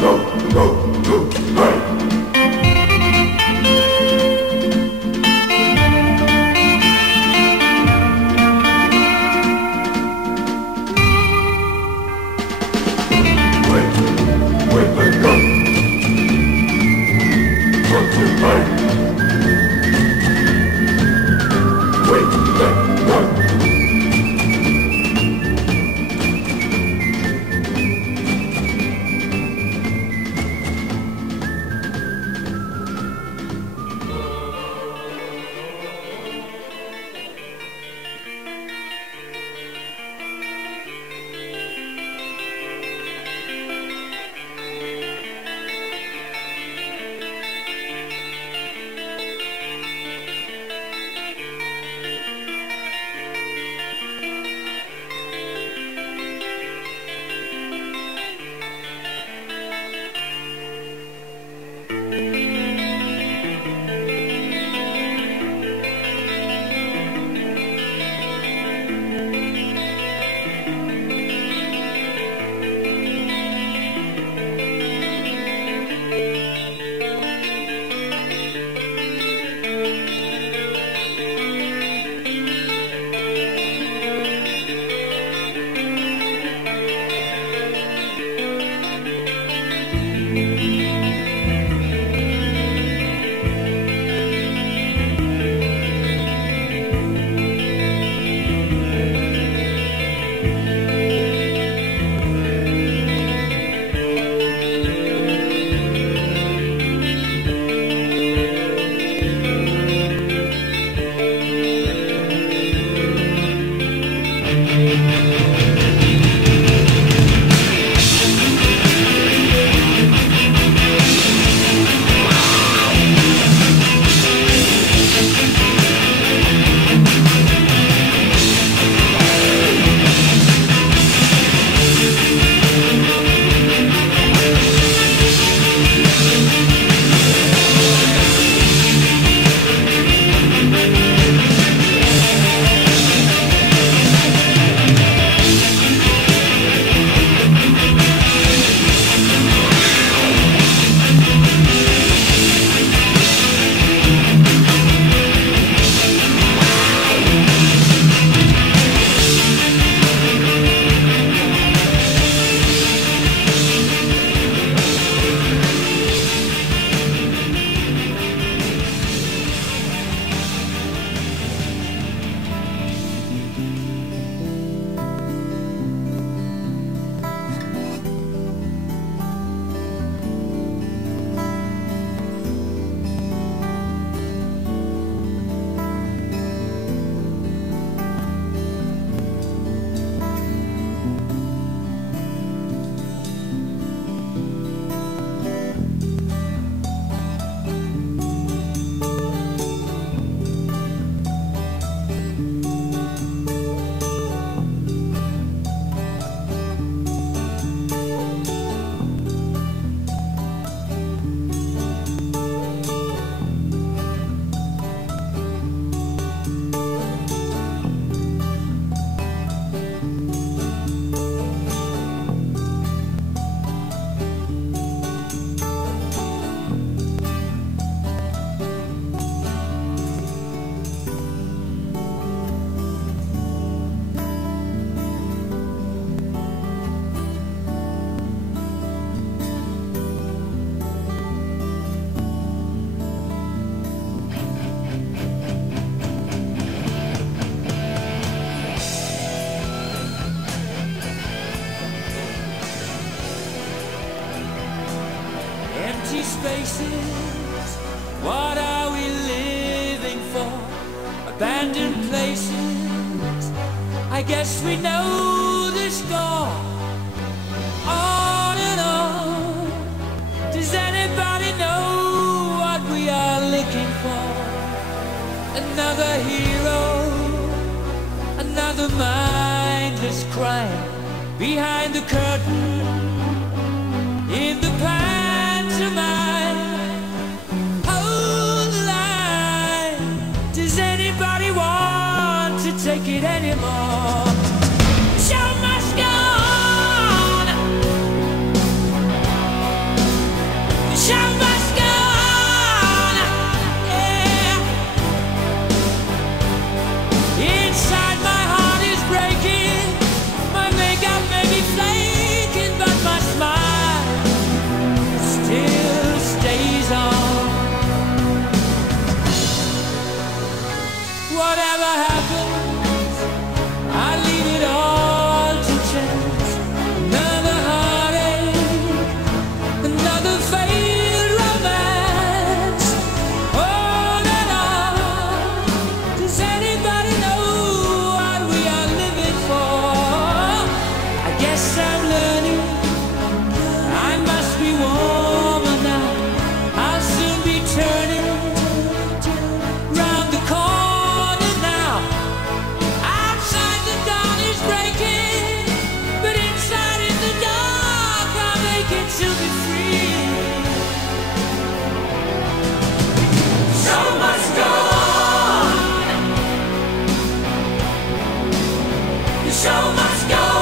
Go, go, go, right. empty spaces. What are we living for? Abandoned places. I guess we know the score. On and on. Does anybody know what we are looking for? Another hero, another mindless crime behind the curtain. In the pantomime, hold the line. Does anybody want to take it anymore? The show must go on. The show must go on. Yeah. Inside my heart is breaking. My makeup may be flaking, but my smile still stays on. Whatever happens, I leave it all to chance. Another heartache, another failed romance. On and on. Does anybody know what we are living for? I guess I'm learning. I must be warmer now. I'll soon be turning round the corner now. Outside the dawn is breaking, but inside in the dark I'll make it to be free. So must go on. The show must go on.